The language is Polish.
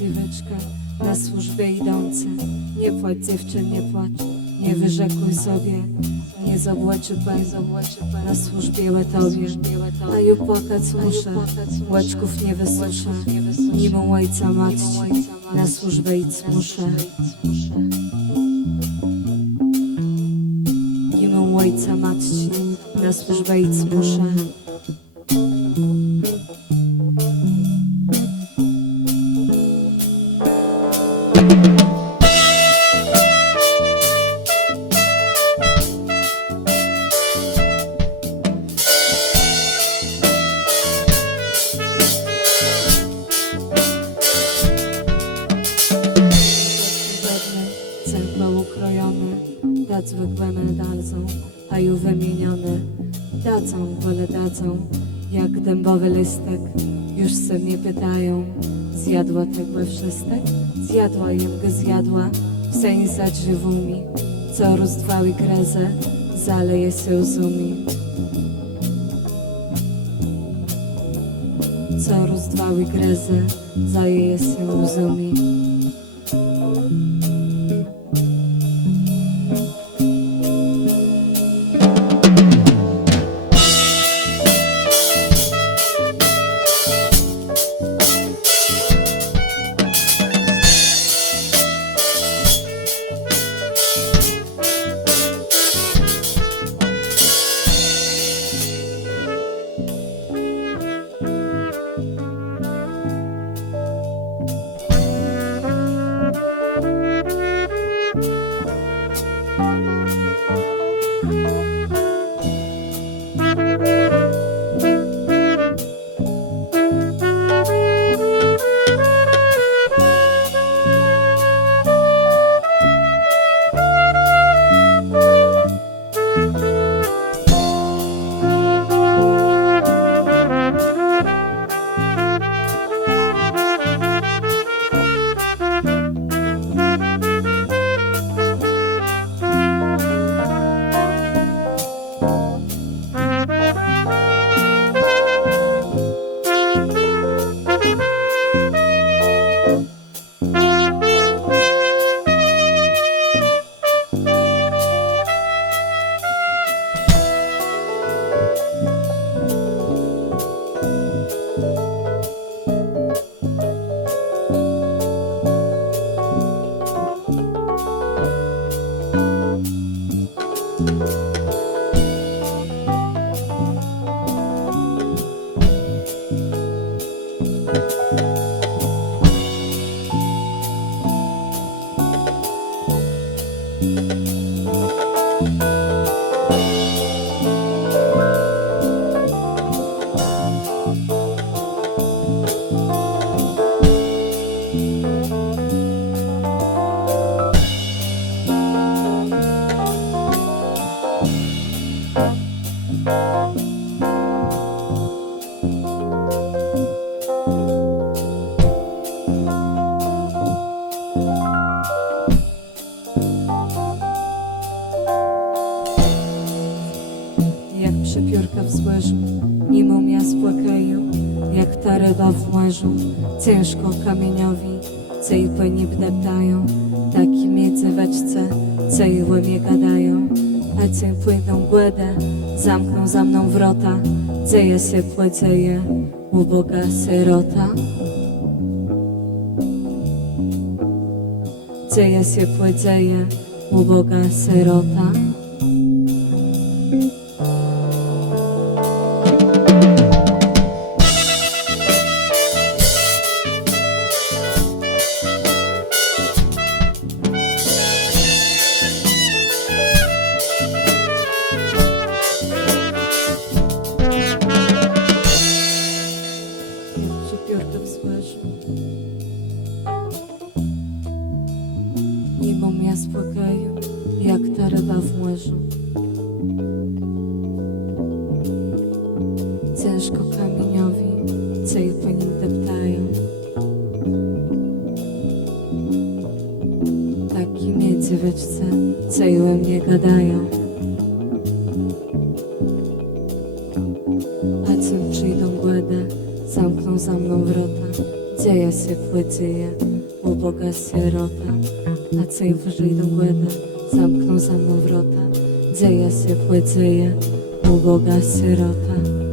dzieweczka, na służbę idący. Nie płacz dziewczyn, nie płacz, nie wyrzekuj sobie, nie zobłaczy Pan, na służbie łetowie. A ju płakać muszę, łeczków nie wysuszę, nim ojca matci, na służbę idź muszę. Nim ojca matci, na służbę idź muszę. Cękła ukrojony, dać zwykłe dadzą, a ju wymienione. Dadzą, wolę dadzą, jak dębowy listek, już se mnie pytają. Zjadła tegłe wszystek? Zjadła jem go zjadła, w seń zadrzywu mi, co rozdwały grezę, zaleje się łzami. Co rozdwały grezę, zaleje się łzami. Przepiórka w złożu, mimo miast płakają, jak ta ryba w morzu, ciężko kamieniowi, cej po nie wdeptają, taki między weczce, cej łemie gadają, a cię płyną głędę, zamkną za mną wrota, dzieje się płedzieje, uboga syrota. Dzieje się płedzieje, uboga syrota. Przepiórka w złożu, niebo miast płakają, jak ta ryba w morzu. Ciężko kamieniowi, cej po nim deptają. Taki między weczce, cej we mnie gadają. A czym przyjdą głędę, zamkną za mną wrota, Dzieje się płydzieje, uboga sierota, a cej wyjdą głębę, zamkną za mną wrota. Dzieje się płydzieje, uboga sierota.